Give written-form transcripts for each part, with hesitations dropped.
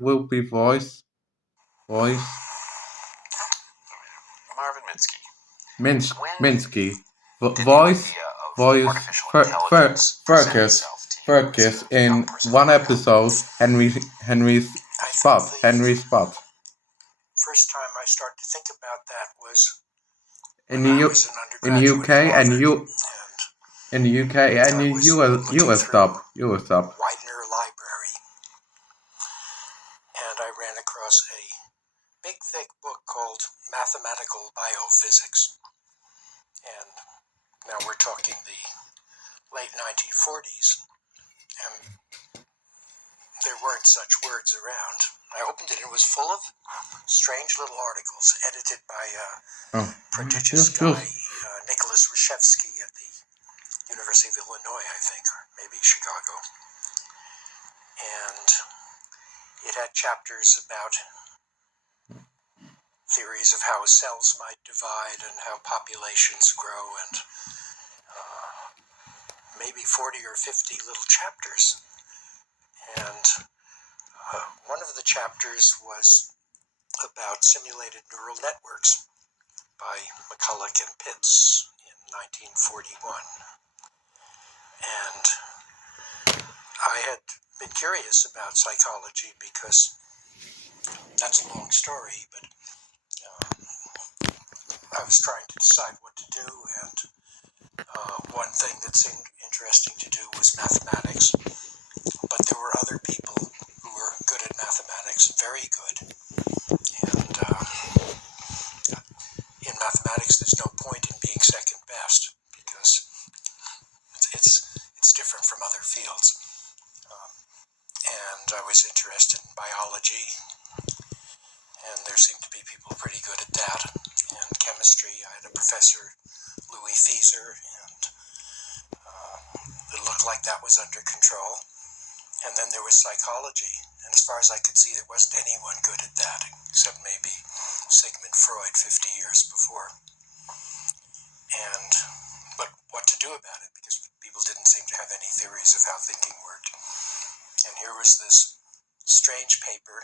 will be voice. Marvin Minsky. Minsky. Did the Voice. idea of Voice. artificial intelligence present itself to you as Fergus a young in person one growing up? episode. Henry's Spot. First time I started to think about that was In when the I U- was an in the undergraduate UK at and Harvard, in the UK and I the was US looking through US. Widener Library, and I ran across a big, thick book called Mathematical Biophysics. And now we're talking the late 1940s, and there weren't such words around. I opened it, and it was full of strange little articles edited by a prodigious guy, Nicholas Reshevsky at the University of Illinois, I think, or maybe Chicago. And it had chapters about theories of how cells might divide and how populations grow, and maybe 40 or 50 little chapters. And one of the chapters was about simulated neural networks by McCulloch and Pitts in 1941. And I had been curious about psychology because that's a long story, but I was trying to decide what to do, and one thing that seemed interesting to do was mathematics, but there were other people who were good at mathematics, very good, and in mathematics there's no point in being second best because it's different from other fields. And I was interested in biology, and there seemed to be people pretty good at that. And chemistry, I had a professor, Louis Thieser, and it looked like that was under control. And then there was psychology, and as far as I could see, there wasn't anyone good at that, except maybe Sigmund Freud 50 years before. But what to do about it, because people didn't seem to have any theories of how thinking worked. And here was this strange paper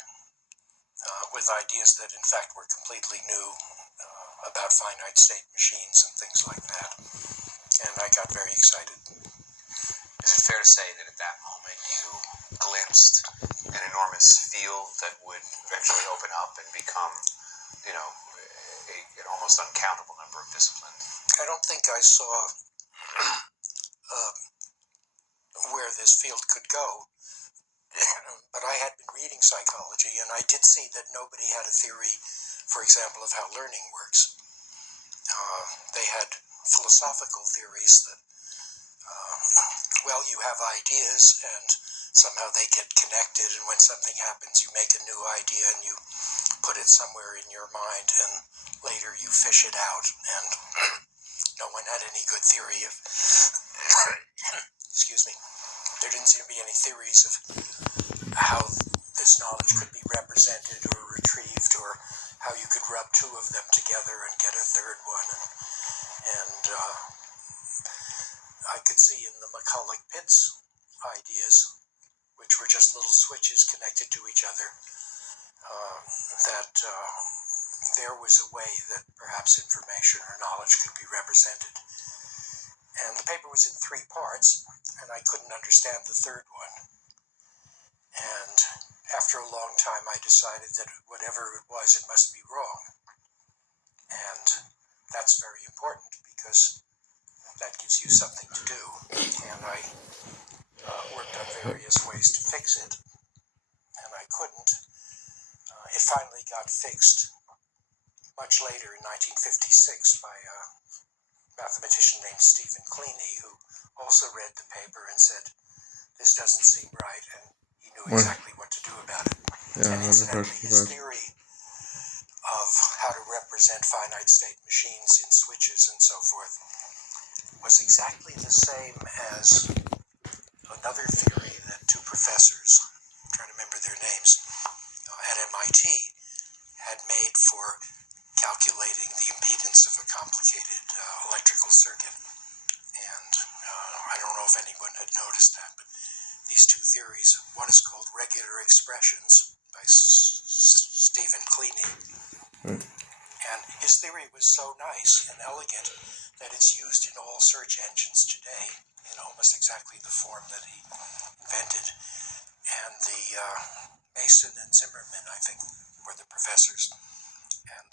with ideas that in fact were completely new about finite state machines and things like that. And I got very excited. Is it fair to say that at that moment you glimpsed an enormous field that would eventually open up and become, an almost uncountable number of disciplines? I don't think I saw where this field could go, but I had been reading psychology, and I did see that nobody had a theory, for example, of how learning works. They had philosophical theories that, you have ideas, and somehow they get connected, and when something happens, you make a new idea, and you put it somewhere in your mind, and later you fish it out, and no one had any good theory of, excuse me, there didn't seem to be any theories of how this knowledge could be represented or retrieved, or how you could rub two of them together and get a third one. And I could see in the McCulloch-Pitts ideas, which were just little switches connected to each other, that there was a way that perhaps information or knowledge could be represented. And the paper was in 3 parts, and I couldn't understand the third one. And after a long time, I decided that whatever it was, it must be wrong. And that's very important, because that gives you something to do. And I worked on various ways to fix it, and I couldn't. It finally got fixed much later in 1956 by a mathematician named Stephen Kleene, who also read the paper and said, this doesn't seem right, and he knew exactly what to do about it. And incidentally, his theory of how to represent finite state machines in switches and so forth was exactly the same as another theory that 2 professors, I'm trying to remember their names, at MIT had made for calculating the impedance of a complicated electrical circuit. And I don't know if anyone had noticed that, but these 2 theories, one is called regular expressions, by Stephen Cleany. Right. And his theory was so nice and elegant that it's used in all search engines today in almost exactly the form that he invented. And the Mason and Zimmerman, I think, were the professors. And the